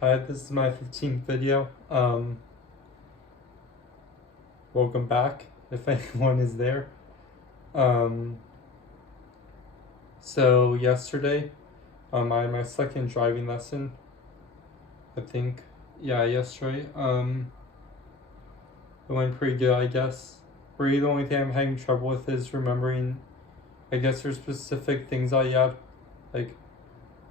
Hi, this is my 15th video. Welcome back, if anyone is there. Um, so yesterday, I had my second driving lesson. I think, yeah, yesterday. It went pretty good, I guess. Really, the only thing I'm having trouble with is remembering. I guess there's specific things that you have, like,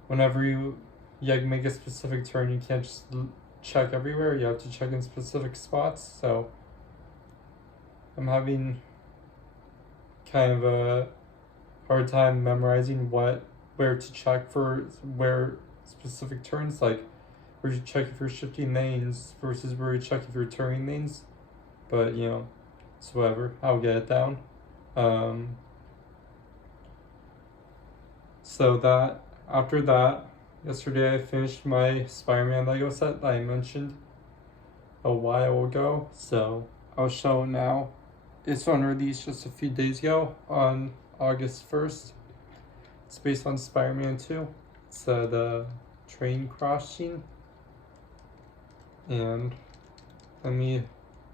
whenever you make a specific turn, you can't just check everywhere. You have to check in specific spots. So I'm having kind of a hard time memorizing where to check for where specific turns, like where you check if you're shifting lanes versus where you check if you're turning lanes. But it's whatever. I'll get it down. Um, so that after that, yesterday I finished my Spider-Man Lego set that I mentioned a while ago. So I'll show it now. It's on release just a few days ago on August 1st. It's based on Spider-Man 2. It's the train crash scene. And let me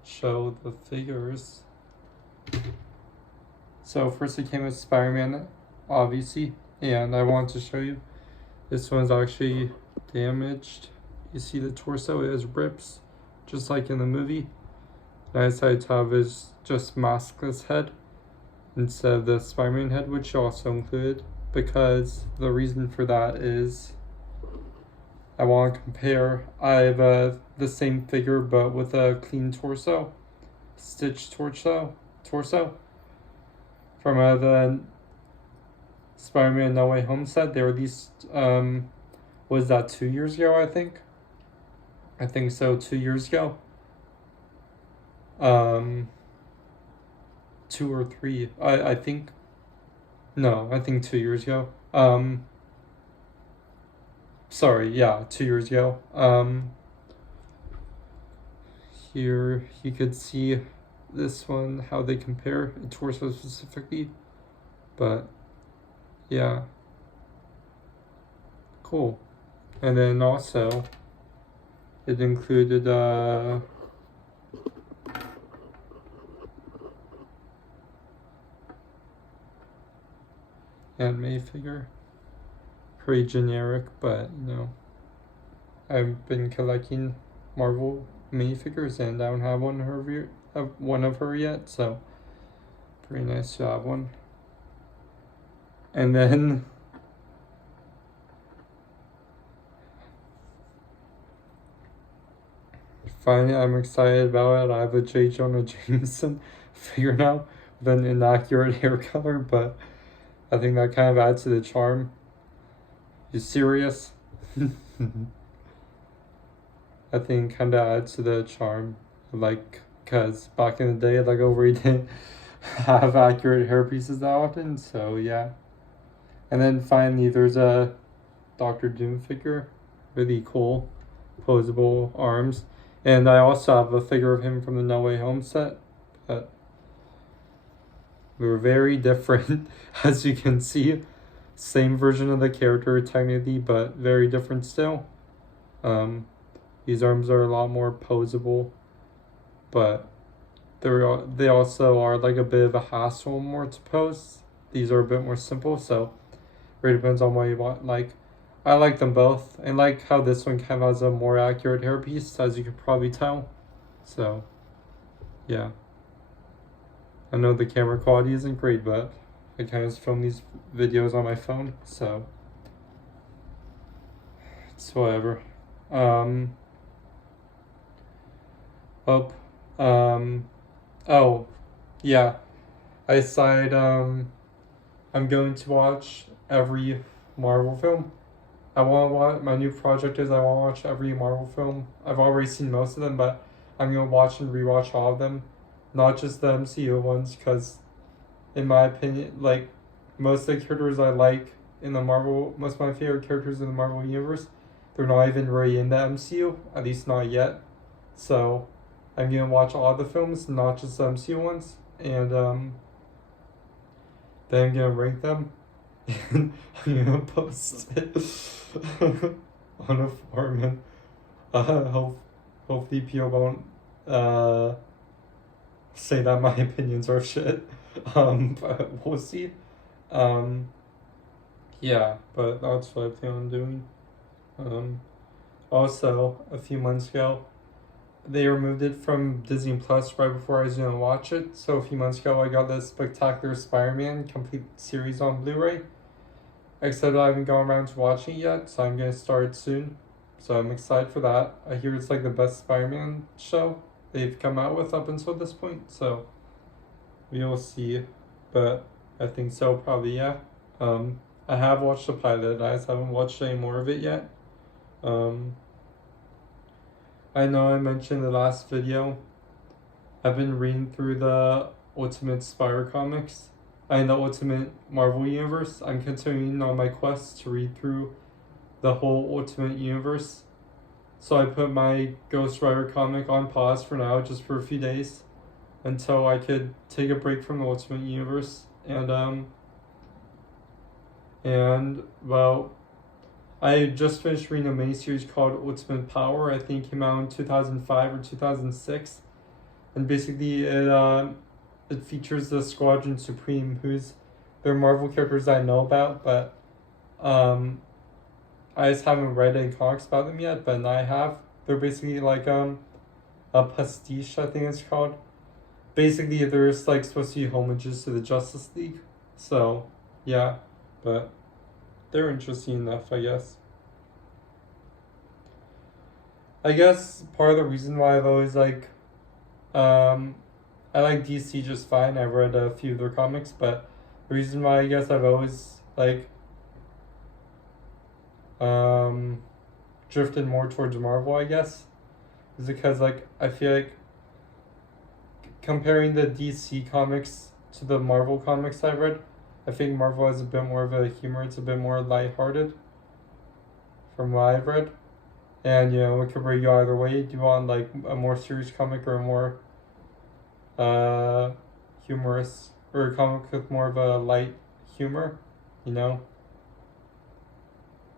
show the figures. So first it came with Spider-Man, obviously, and I want to show you. This one's actually damaged. You see the torso, it has rips, just like in the movie. And I decided to have his just maskless head instead of the Spider-Man head, which also included, because the reason for that is I want to compare. I have the same figure but with a clean torso, stitched torso from the Spider-Man No Way Home set. They released was that 2 years ago? I think so. 2 years ago. 2 or 3. I think. No, I think 2 years ago. Sorry, yeah, 2 years ago. Here you could see this one, how they compare in torso specifically. But yeah, cool. And then also it included anime figure. Pretty generic, but I've been collecting Marvel minifigures and I don't have one of her yet, so pretty nice to have one. And then finally, I'm excited about it. I have a J. Jonah Jameson figure now with an inaccurate hair color, but I think that kind of adds to the charm. You serious? I think kind of adds to the charm, because back in the day, we didn't have accurate hair pieces that often, so yeah. And then finally, there's a Doctor Doom figure, really cool, posable arms, and I also have a figure of him from the No Way Home set, but we were very different, as you can see. Same version of the character technically, but very different still. These arms are a lot more posable, but they also are like a bit of a hassle more to pose. These are a bit more simple, so it really depends on what you want. I like them both. I like how this one kind of has a more accurate hairpiece, as you could probably tell. So, yeah. I know the camera quality isn't great, but I kind of film these videos on my phone, so it's whatever. Oh, yeah. I decided I'm going to watch every Marvel film. I want to watch. My new project is I want to watch every Marvel film. I've already seen most of them, but I'm gonna watch and rewatch all of them, not just the MCU ones, because in my opinion, most of the characters I like in the Marvel, most of my favorite characters in the Marvel universe, they're not even really in the MCU, at least not yet. So I'm gonna watch all the films, not just the MCU ones, and then I'm gonna rank them, and I'm gonna post it on a forum, and Hopefully people won't say that my opinions are shit. But we'll see. Um, yeah, but that's what I plan on doing. Um, Also, a few months ago, they removed it from Disney Plus right before I was gonna watch it. So a few months ago, I got the Spectacular Spider-Man complete series on Blu-ray. Except I haven't gone around to watching it yet, so I'm gonna start soon. So I'm excited for that. I hear it's like the best Spider-Man show they've come out with up until this point. So we will see, but I think so probably, yeah. I have watched the pilot. I just haven't watched any more of it yet. I know I mentioned in the last video, I've been reading through the Ultimate Spider comics. In the Ultimate Marvel Universe. I'm continuing on my quest to read through the whole Ultimate Universe. So I put my Ghost Rider comic on pause for now, just for a few days, until I could take a break from the Ultimate Universe. And well, I just finished reading a miniseries called Ultimate Power. I think it came out in 2005 or 2006, and basically it features the Squadron Supreme, they're Marvel characters I know about, but I just haven't read any comics about them yet. But I have. They're basically like a pastiche, I think it's called. Basically, they're just like supposed to be homages to the Justice League. So yeah, but they're interesting enough, I guess. I guess part of the reason why I've always I like DC just fine. I've read a few of their comics, but the reason why I guess I've always drifted more towards Marvel, I guess, is because I feel like comparing the DC comics to the Marvel comics I've read, I think Marvel has a bit more of a humor. It's a bit more lighthearted, from what I've read, and it could bring you either way. Do you want like a more serious comic or a more humorous, or a comic with more of a light humor, you know?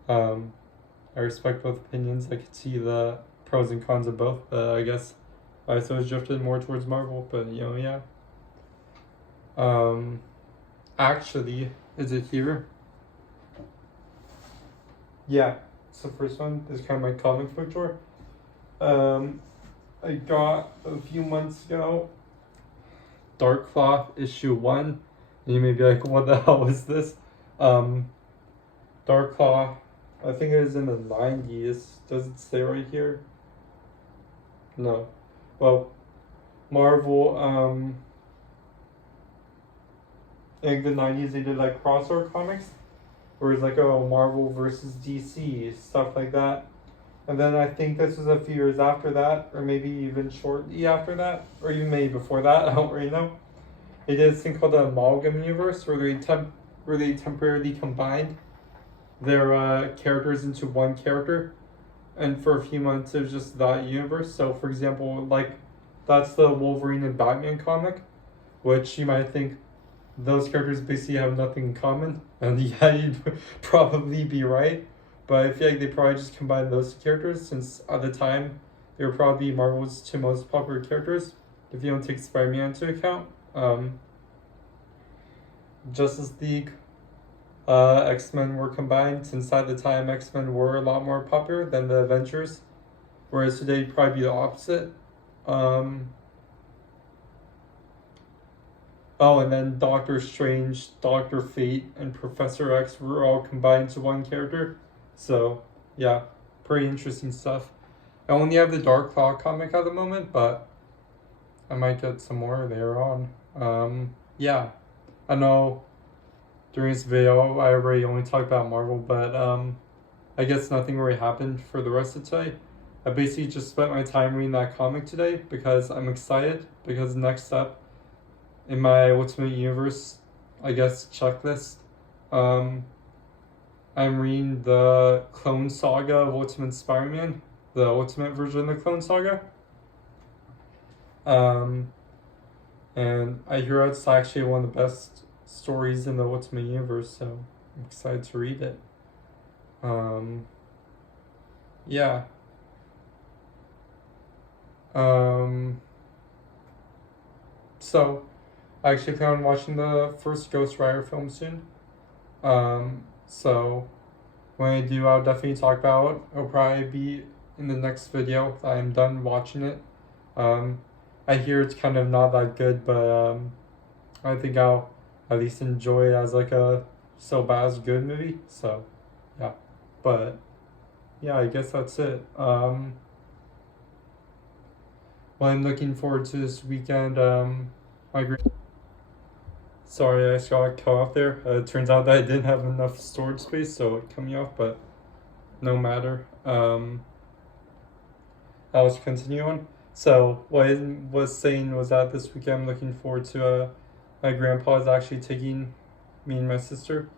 I respect both opinions. I could see the pros and cons of both, but I guess I always drifted more towards Marvel, but yeah. Actually, is it here? Yeah, it's the first one. This is kind of my comic book drawer. I got a few months ago Dark Claw issue 1, and you may be like, what the hell is this? Dark Claw, I think it is in the 90s. Does it say right here? No. Well, Marvel, in the 90s they did like crossover comics, where it's like, oh, Marvel versus DC, stuff like that. And then I think this was a few years after that, or maybe even shortly after that, or even maybe before that, I don't really know. They did this thing called the Amalgam Universe, where they temporarily combined their characters into one character, and for a few months it was just that universe. So for example, that's the Wolverine and Batman comic, which you might think those characters basically have nothing in common, and yeah, you'd probably be right. But I feel like they probably just combined those two characters, since at the time they were probably Marvel's two most popular characters, if you don't take Spider-Man into account. Justice League, X-Men were combined, since at the time X-Men were a lot more popular than the Avengers, whereas today it'd probably be the opposite. Oh, and then Doctor Strange, Doctor Fate, and Professor X were all combined to one character. So, yeah, pretty interesting stuff. I only have the Dark Claw comic at the moment, but I might get some more later on. Yeah, I know during this video I already only talked about Marvel, but I guess nothing really happened for the rest of today. I basically just spent my time reading that comic today because I'm excited, because next up in my Ultimate Universe, I guess, checklist, I'm reading the Clone Saga of Ultimate Spider-Man, the Ultimate version of the Clone Saga. And I hear it's actually one of the best stories in the Ultimate Universe, so I'm excited to read it. Yeah. So I actually plan on watching the first Ghost Rider film soon. So when I do, I'll definitely talk about it. It'll probably be in the next video that I'm done watching it. I hear it's kind of not that good, but I think I'll at least enjoy it as like a so bad as good movie. So yeah, but yeah, I guess that's it. What I'm looking forward to this weekend, my sorry, I just got cut off there. It turns out that I didn't have enough storage space, so it cut me off, but no matter. I'll just continue on. So what I was saying was that this weekend I'm looking forward to my grandpa is actually taking me and my sister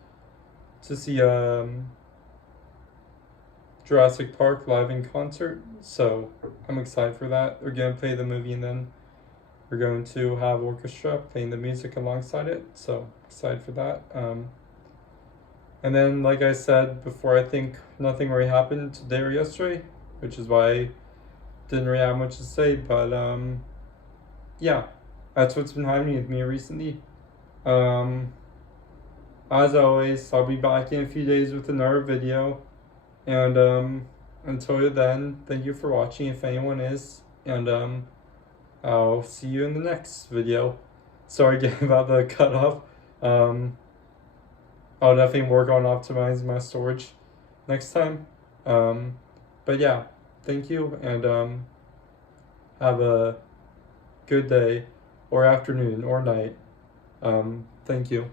to see Jurassic Park live in concert. So I'm excited for that. We're gonna play the movie and then we're going to have orchestra playing the music alongside it. So excited for that. And then, like I said before, I think nothing really happened today or yesterday, which is why I didn't really have much to say. But yeah, that's what's been happening with me recently. As always, I'll be back in a few days with another video. And until then, thank you for watching if anyone is. And I'll see you in the next video. Sorry again about the cutoff. I'll definitely work on optimizing my storage next time. But yeah, thank you and have a good day or afternoon or night. Thank you.